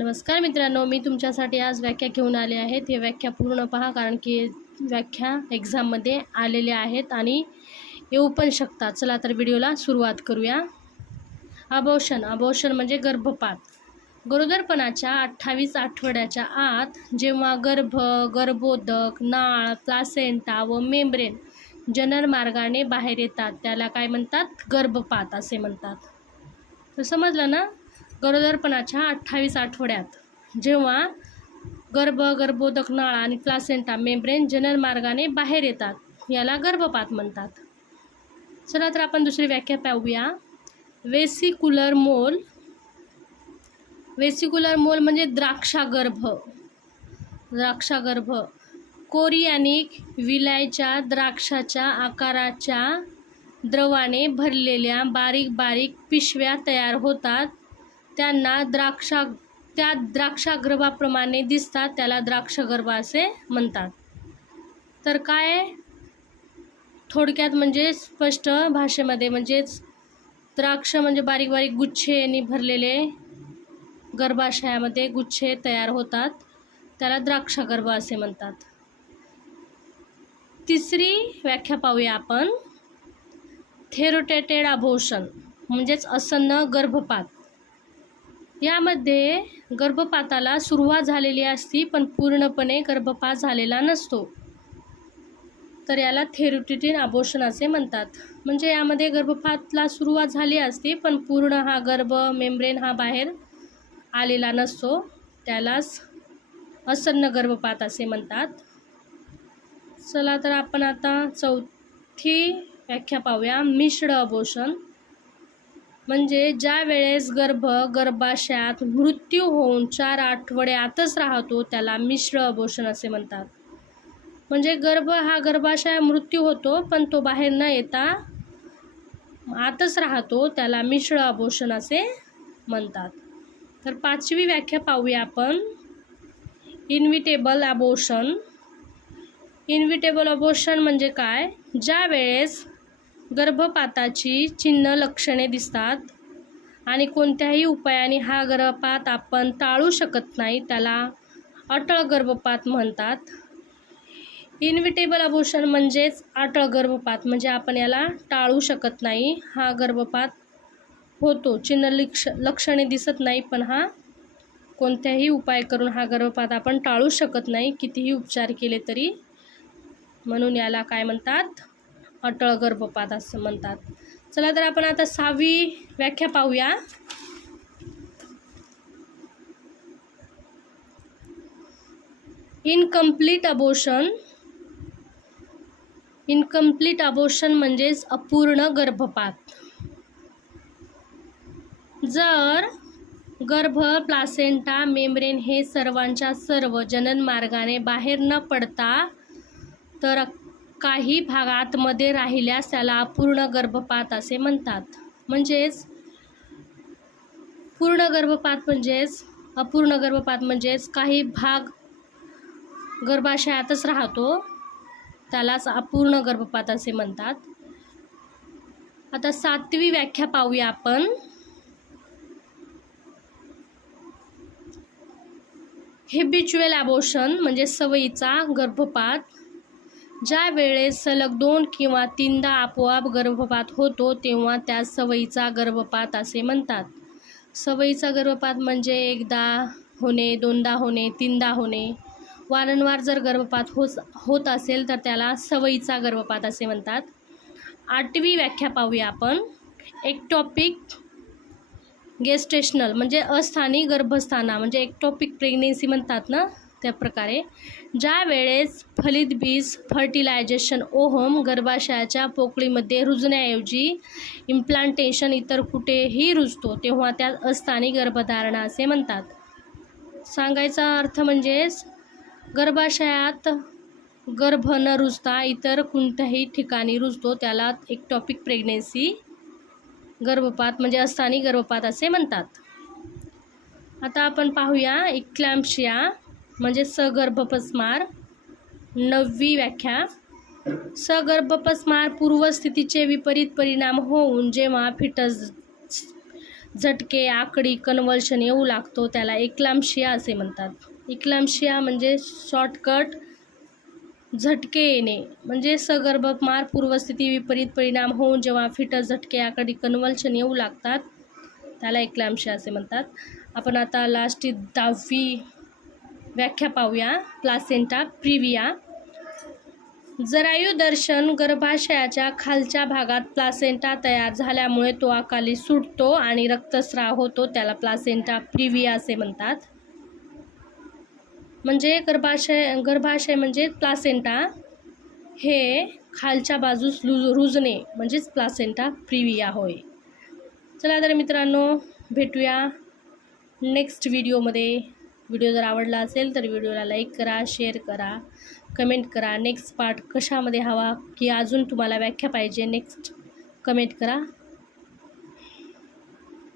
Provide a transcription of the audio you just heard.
नमस्कार मित्रांनो, मी तुमच्यासाठी आज व्याख्या घेऊन आले आहेत. हे व्याख्या पूर्ण पहा, कारण की व्याख्या एक्झाममध्ये आलेल्या आहेत आणि येऊ पण शकतात. चला तर व्हिडिओला सुरुवात करूया. अबॉर्शन म्हणजे गर्भपात. गरोदरपणाच्या 28 आठवड्याच्या आत जेव्हा गर्भोदक, नाळ, प्लासेंटा व मेम्ब्रेन जननमार्गाने बाहेर येतात त्याला काय म्हणतात? गर्भपात असे म्हणतात. तर समजलं ना? गरोदरपणाच्या 28 आठवड्यात जेव्हा गर्भोदक, नाळ आणि प्लासेंटा मेम्ब्रेन जननमार्गाने बाहेर येतात याला गर्भपात म्हणतात. चला तर आपण दुसरी व्याख्या पाहूया. वेसिक्युलर मोल म्हणजे द्राक्षागर्भ. कोरियानिक विलायच्या द्राक्षाच्या आकाराच्या द्रवाने भरलेल्या बारीक बारीक पिशव्या तयार होतात. त्यांना त्या द्राक्षागर्भाप्रमाणे दिसतात, त्याला द्राक्षगर्भ असे म्हणतात. तर काय थोडक्यात म्हणजे स्पष्ट भाषेमध्ये म्हणजेच द्राक्ष म्हणजे बारीक बारीक गुच्छेने भरलेले गर्भाशयामध्ये गुच्छे तयार होतात, त्याला द्राक्षगर्भ असे म्हणतात. तिसरी व्याख्या पाहूया आपण. थेरोटेटेड अबॉर्शन म्हणजेच आसन्न गर्भपात. यामध्ये गर्भपाताला सुरुवात झालेली असती पण पूर्णपणे गर्भपात झालेला नसतो, तर याला थेरोटेटेड अबॉर्शन असे म्हणतात. म्हणजे यामध्ये गर्भपाताला सुरुवात झाली असती पण पूर्ण हा मेम्ब्रेन हा बाहेर आलेला नसतो, त्यालाच आसन्न गर्भपात असे म्हणतात. चला तर आपण आता चौथी व्याख्या पाहूया. मिश्र अबॉर्शन म्हणजे ज्या वेळेस गर्भाशयात मृत्यू होऊन 4 आठवडे आतच राहतो त्याला मिश्र अबॉर्शन असे म्हणतात. म्हणजे गर्भाशयात मृत्यू होतो पण तो बाहेर न येता आतच राहतो, त्याला मिश्र अबॉर्शन असे म्हणतात. तर पाचवी व्याख्या पाहूया आपण. इनव्हिटेबल अबॉर्शन म्हणजे काय? ज्या वेळेस गर्भपाताची चिन्ह लक्षणे दिसतात आणि कोणत्याही उपायाने हा गर्भपात आपण टाळू शकत नाही त्याला अटळ गर्भपात म्हणतात. इनव्हिटेबल अबॉर्शन म्हणजेच अटळ गर्भपात, म्हणजे आपण याला टाळू शकत नाही, हा गर्भपात होतो, चिन्ह लक्षणे दिसत नाही पण हा कोणत्याही उपाय करून हा गर्भपात आपण टाळू शकत नाही, कितीही उपचार केले तरी, म्हणून याला काय म्हणतात? अटळ गर्भपात असं म्हणतात. चला तर आपण आता 6वी व्याख्या पाहूया. इनकम्प्लीट अबॉर्शन म्हणजेच अपूर्ण गर्भपात. जर प्लासेंटा, मेम्ब्रेन हे सर्वांच्या सर्व जननमार्गाने बाहेर न पडता तर काही भागात मध्ये राहिल्यास त्याला अपूर्ण गर्भपात असे म्हणतात. म्हणजेच अपूर्ण गर्भपात म्हणजेच काही भाग गर्भाशयातच राहतो, त्यालाच अपूर्ण गर्भपात असे म्हणतात. आता 7वी व्याख्या पाहूया आपण. हॅबिच्युअल अबॉर्शन म्हणजे सवयीचा गर्भपात. ज्या वेळेस सलग 2 किंवा 3दा आपोआप गर्भपात होतो तेव्हा त्यास सवयीचा गर्भपात असे म्हणतात. सवयीचा गर्भपात म्हणजे एकदा होणे, 2दा होणे, 3दा होणे. वारंवार जर गर्भपात होत असेल तर त्याला सवयीचा गर्भपात असे म्हणतात. 8वी व्याख्या पाहूया आपण. एक्टॉपिक गेस्टेशनल म्हणजे अस्थानी गर्भस्थाना, म्हणजे एक्टॉपिक प्रेग्नेन्सी म्हणतात ना, त्या प्रकारे. ज्या वेळेस फलित बीज फर्टिलायझेशन ओव्हम गर्भाशयाच्या पोकळीमध्ये रुजण्याऐवजी इम्प्लांटेशन इतर कुठेही रुजतो तेव्हा त्यात अस्थानी गर्भधारणा असे म्हणतात. सांगायचा अर्थ म्हणजेच गर्भाशयात गर्भ न रुजता इतर कोणत्याही ठिकाणी रुजतो त्याला एक्टॉपिक प्रेग्नेन्सी गर्भपात म्हणजे अस्थानी गर्भपात असे म्हणतात. आता आपण पाहूया इक्लॅम्प्शिया म्हणजे सगर्भपस्मार. 9वी व्याख्या. सगर्भपस्मार पूर्वस्थितीचे विपरीत परिणाम होऊन जेव्हा झटके, आकडी, कन्व्हल्शन येऊ लागतो त्याला एक्लाम्शिया असे म्हणतात. एक्लाम्शिया म्हणजे शॉर्टकट झटके येणे, म्हणजे सगर्भमार पूर्वस्थिती विपरीत परिणाम होऊन जेव्हा फिटस झटके, आकडी, कन्व्हल्शन येऊ लागतात त्याला एक्लाम्शिया असे म्हणतात. आपण आता लास्ट 10वी व्याख्या पाहूया. प्लासेंटा प्रिव्हिया. जरायुदर्शन गर्भाशयाच्या खालच्या भागात प्लासेंटा तयार झाल्यामुळे तो अकाली सुटतो आणि रक्तस्राव होतो त्याला प्लासेंटा प्रिव्हिया असे म्हणतात. म्हणजे गर्भाशय म्हणजे प्लासेंटा हे खालच्या बाजूस रुजणे म्हणजेच प्लासेंटा प्रिव्हिया होय. चला तर मित्रांनो, भेटूया नेक्स्ट व्हिडिओमध्ये. व्हिडिओ जर आवडला असेल तर व्हिडिओला लाईक करा, शेअर करा, कमेंट करा. नेक्स्ट पार्ट कशामध्ये हवा की अजून तुम्हाला व्याख्या पाहिजे, नेक्स्ट कमेंट करा.